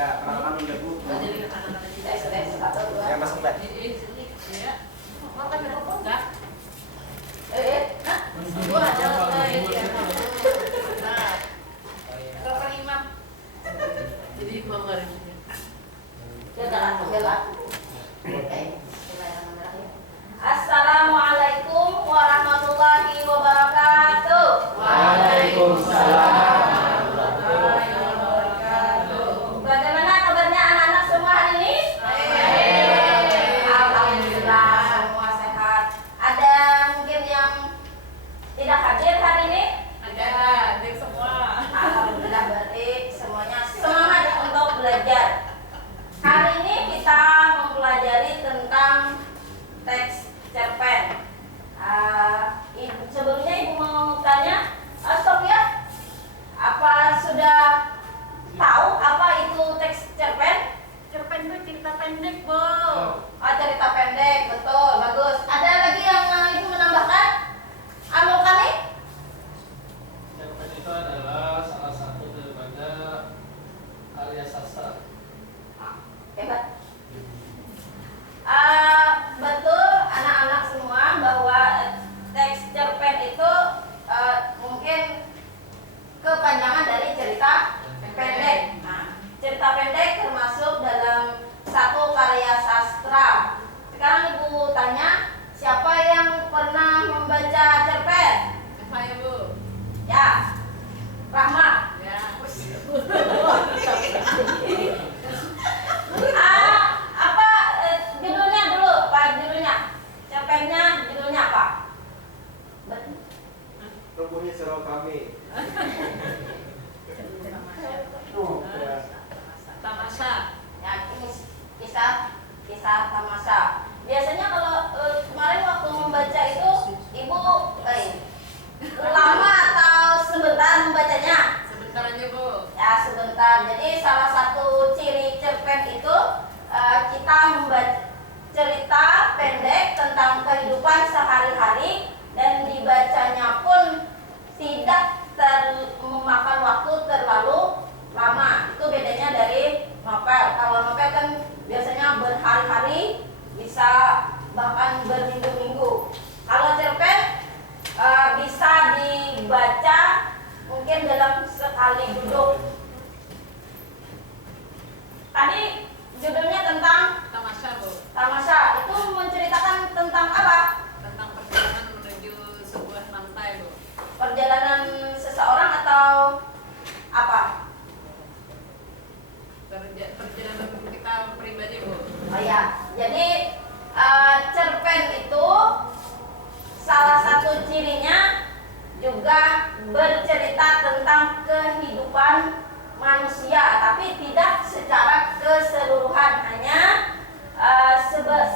Ya, perkenalkan dulu Bu. Satu, dua. Ya, masuk Mbak. Iya. Makan apa enggak? Gua ada Telepon imam. Jadi mau nggak Ya udah ambil aku. Oke. Bismillahirrahmanirrahim. Assalamualaikum warahmatullahi wabarakatuh. Waalaikumsalam. Bagaimana kabarnya anak-anak semua hari ini? Alhamdulillah semua sehat. Ada mungkin yang tidak hadir hari ini? ada semua. Alhamdulillah berarti semuanya semangat untuk belajar. Hari ini kita mempelajari tentang teks cerpen. Sebelumnya Ibu mau tanya, Sofia, apa sudah tahu apa itu teks cerpen? Cerpen itu cerita pendek, Bu. Cerita pendek, betul, bagus. Ada lagi yang Ibu menambahkan? Amul kali? Cerpen itu adalah salah satu daripada karya sastra. Hebat. Betul anak-anak semua bahwa teks cerpen itu mungkin kepanjangan dari cerita pendek. Nah, cerita pendek termasuk dalam satu karya sastra. Sekarang Ibu tanya, siapa yang pernah membaca cerpen? Saya, Bu. Ya, Rahma. Ya. Judulnya dulu, Pak, judulnya. Cerpennya judulnya apa? Tempuhnya surau kami. Tamasya. Ya, ini kisah tamasya. Biasanya kalau kemarin waktu membaca itu Ibu lama atau sebentar membacanya? Sebentar aja, Bu. Ya, sebentar. Jadi salah satu ciri cerpen itu kita membaca cerita pendek tentang kehidupan sehari-hari dan dibacanya pun tidak memakan waktu terlalu lama. Itu bedanya dari novel. Kalau novel kan biasanya berhari-hari, bisa bahkan berminggu-minggu. Kalau cerpen bisa dibaca mungkin dalam sekali duduk. Tadi judulnya tentang Tamasya, Bu. tamasya. Itu menceritakan tentang apa? Tentang perjalanan menuju sebuah pantai, Bu. Perjalanan seseorang atau apa? Perjalanan kita pribadi, Bu. Oh ya, jadi cerpen itu salah satu cirinya juga bercerita tentang kehidupan manusia, tapi tidak secara keseluruhan, hanya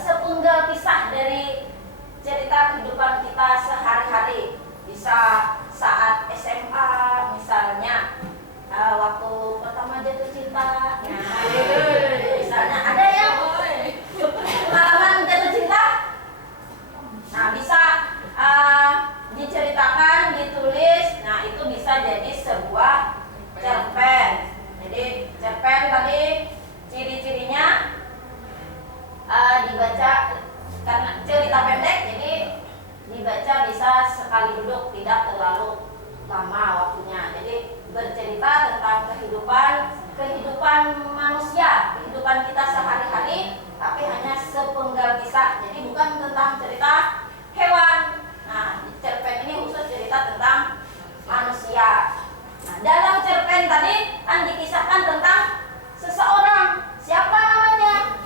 sepenggal kisah dari cerita kehidupan kita sehari-hari. Bisa saat SMA misalnya, waktu pertama jatuh cinta, misalnya ada yang pengalaman jatuh cinta. Nah, bisa diceritakan, ditulis. Nah, itu bisa jadi sebuah cerpen. Jadi cerpen tadi ciri-cirinya dibaca karena cerita pendek, jadi dibaca bisa sekali duduk, tidak terlalu lama waktunya. Jadi bercerita tentang kehidupan manusia, kehidupan kita sehari-hari, tapi hanya sepenggal kisah. Jadi bukan tentang cerita hewan. Nah, cerpen ini khusus cerita tentang manusia. Nah, dalam cerpen tadi kan dikisahkan tentang seseorang. Siapa namanya?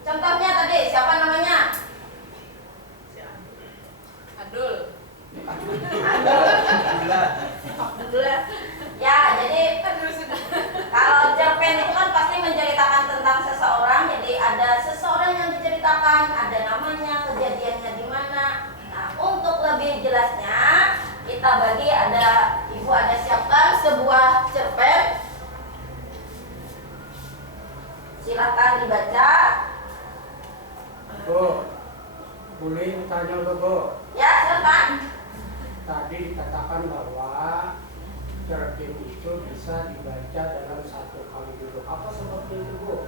Contohnya tadi, siapa namanya? Adul. Alhamdulillah. Ya, jadi kalau cerpen itu kan pasti menceritakan tentang seseorang. Jadi ada seseorang yang diceritakan, ada namanya, kejadiannya di mana. Nah, untuk lebih jelasnya kita bagi, Ibu ada siapkan sebuah cerpen. Silakan dibaca. Bu, boleh tanya dulu, Bu? Ya, silakan. Tadi dikatakan bahwa cerpen itu bisa dibaca dalam satu kali duduk. Apa seperti itu, Bu?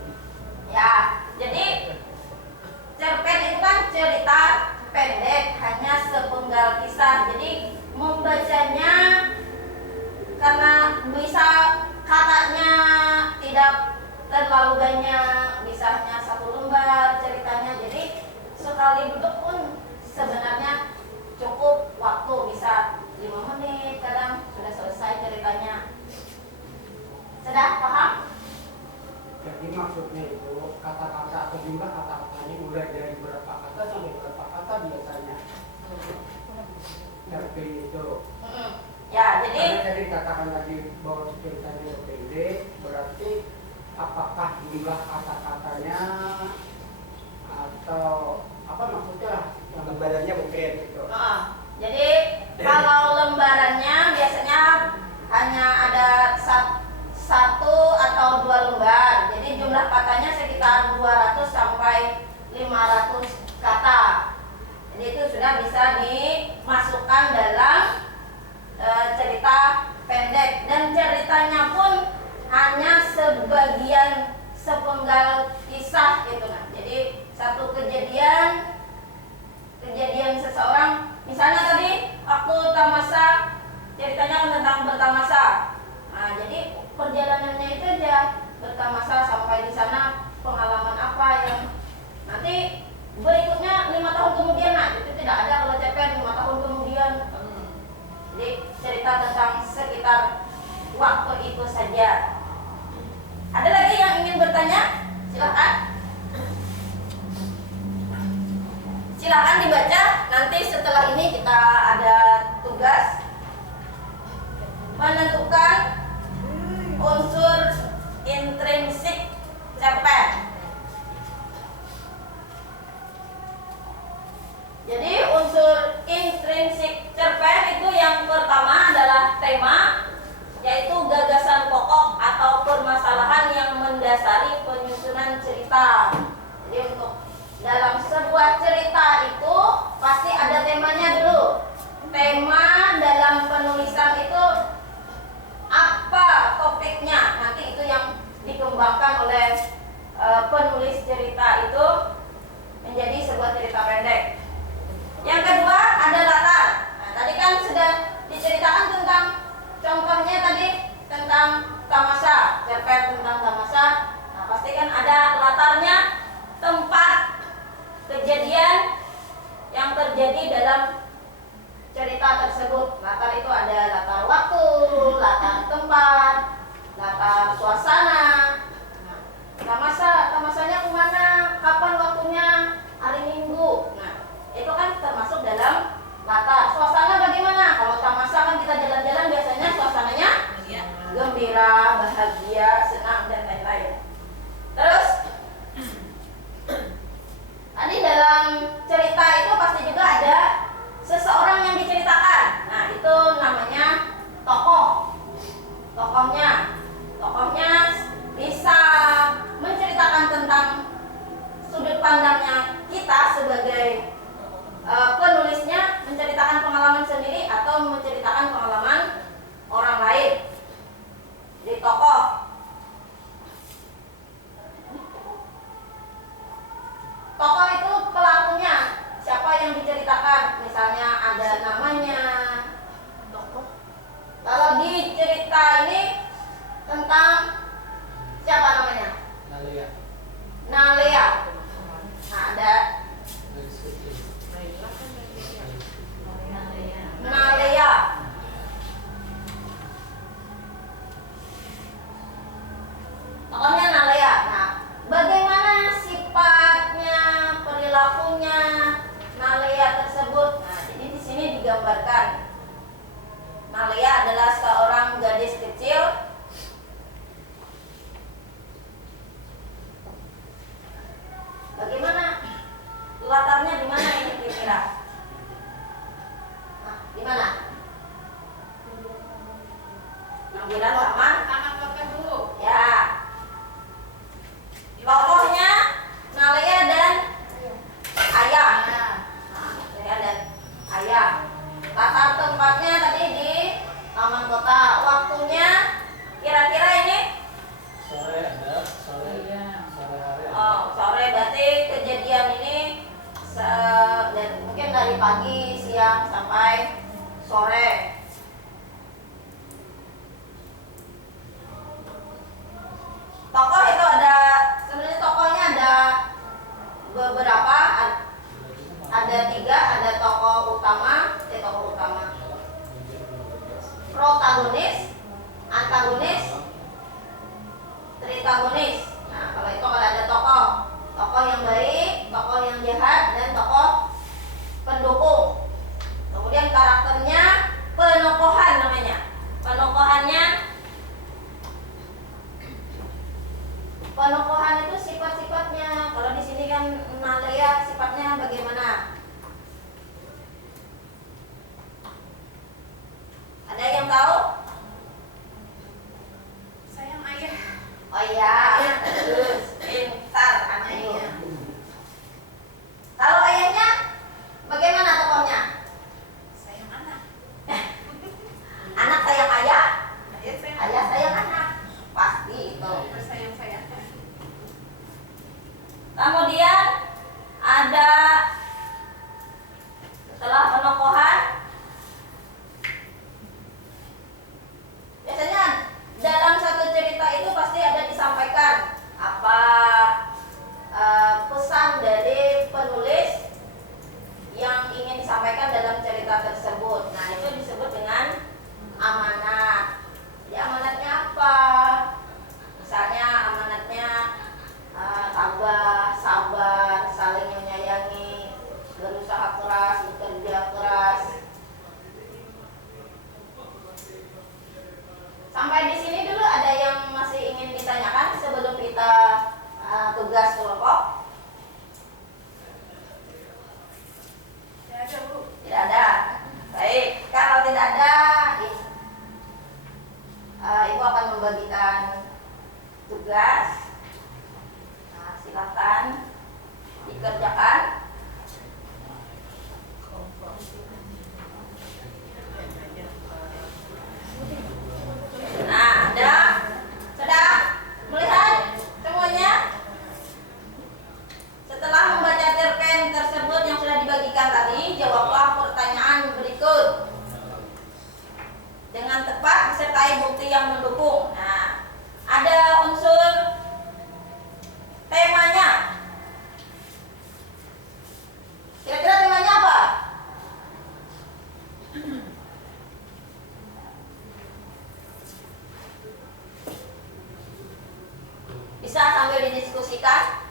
Ya, jadi cerpen itu kan cerita pendek, hanya sepenggal kisah. Jadi membacanya karena bisa katanya tidak terlalu banyak, misalnya satu lembar ceritanya. Jadi sekali duduk pun sebenarnya cukup waktu, bisa 5 menit, kadang sudah selesai ceritanya. Sudah paham? Jadi maksudnya itu kata-kata atau jumlah kata-katanya mulai dari berapa kata sampai berapa kata biasanya. Cerpen itu. Ya, jadi Karena tadi katakan tadi bahwa ceritanya pendek, berarti apakah jumlah kata-katanya atau apa maksudnya? Yang Lembarannya mungkin gitu. jadi kalau lembarannya biasanya hanya ada satu atau 2 lembar. Jadi jumlah katanya sekitar 200 sampai 500 kata. Jadi itu sudah bisa dimasukkan dalam cerita pendek, dan ceritanya pun hanya sebagian sepenggal kisah gitu. Nah, jadi satu kejadian seseorang, misalnya tadi waktu tamasa ceritanya tentang bertamasa. Nah, jadi perjalanannya itu aja bertamasa sampai di sana, pengalaman apa yang nanti berikutnya 5 tahun kemudian. Nah, itu tidak ada kalau cerpen 5 tahun kemudian. Jadi cerita tentang sekitar waktu itu saja. Ada lagi yang ingin bertanya? Silakan. Silakan dibaca. Nanti setelah ini kita ada tugas menentukan unsur intrinsik cerpen. Jadi unsur intrinsik cerpen itu yang pertama adalah tema, yaitu gagasan pokok atau permasalahan yang mendasari penyusunan cerita. Jadi untuk dalam sebuah cerita itu pasti ada temanya dulu. Tema dalam penulisan itu apa topiknya, nanti itu yang dikembangkan oleh penulis cerita itu menjadi sebuah cerita pendek. Yang kedua ada latar. Nah, tadi kan sudah diceritakan tentang contohnya tadi tentang tamasa, cerpen tentang tamasa. Nah, pasti kan ada latarnya, tempat kejadian yang terjadi dalam cerita tersebut. Latar itu ada latar waktu, latar tempat, latar suasana. Nah, tamasanya kemana, kapan waktunya, hari Minggu. Nah, itu kan termasuk dalam latar. Suasana bagaimana? Kalau tamasa kan kita jalan-jalan biasanya suasananya gembira, bahagia, senang, dan lain-lain. Terus tadi dalam cerita itu pasti juga ada seseorang yang diceritakan. Nah, itu namanya tokoh. Tokohnya bisa menceritakan tentang sudut pandangnya kita sebagai penulisnya, menceritakan pengalaman sendiri atau menceritakan pengalaman orang lain. Jadi tokoh. antagonis. Nah, kalau itu kalau ada tokoh, tokoh yang baik, tokoh yang jahat, dan tokoh pendukung. Kemudian karakternya penokohan namanya. Penokohan itu sifat-sifatnya. Kalau di sini kan Nalea sifatnya bagaimana? Ada yang tahu? Sayang ayah. Oh iya, bagus, pintar anaknya. Kalau ayahnya, bagaimana tokohnya? Sayang anak. Anak sayang ayah, Ayah sayang ayah sayang anak, pasti itu. bersayang-sayang. Kemudian ada setelah penokohan, biasanya dalam satu cerita itu pasti ada disampaikan apa pesan dari penulis yang ingin disampaikan dalam cerita tersebut. Nah, itu disebut dengan amanat. Ya, amanatnya apa? Misalnya amanatnya tabah, sabar, saling menyayangi, berusaha keras, bekerja keras. Sampai di sini dulu ada yang masih ingin ditanyakan sebelum kita tugas kelompok? Ya ada Bu. Tidak ada. Baik, kalau tidak ada, Ibu akan membagikan tugas. Nah, silakan dikerjakan. Nah, sudah melihat semuanya? Setelah membaca cerpen tersebut yang sudah dibagikan tadi, jawablah pertanyaan berikut dengan tepat disertai bukti yang mendukung. Nah, ada unsur temanya. Kira-kira temanya apa? Bisa sambil didiskusikan.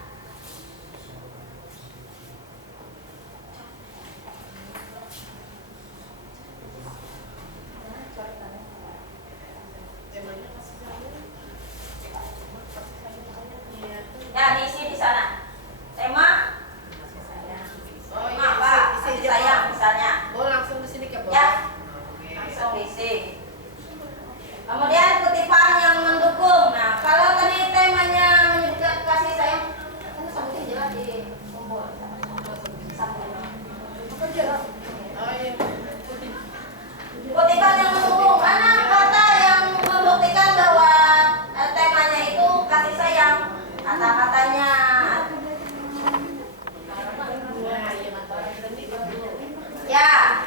Ya, diisi di sana. Tema Oh tema apa? Kasih sayang misalnya. Oh langsung di sini ke bawah. Ya, langsung diisi. Kemudian kutipan yang mendukung. Nah, kalau tadi temanya menyebutkan kasih sayang, kan sebutnya jelas di kumpul. Oh iya. Kutipan yang mendukung, mana kata yang membuktikan bahwa temanya itu kasih sayang? Kata-katanya. Ya.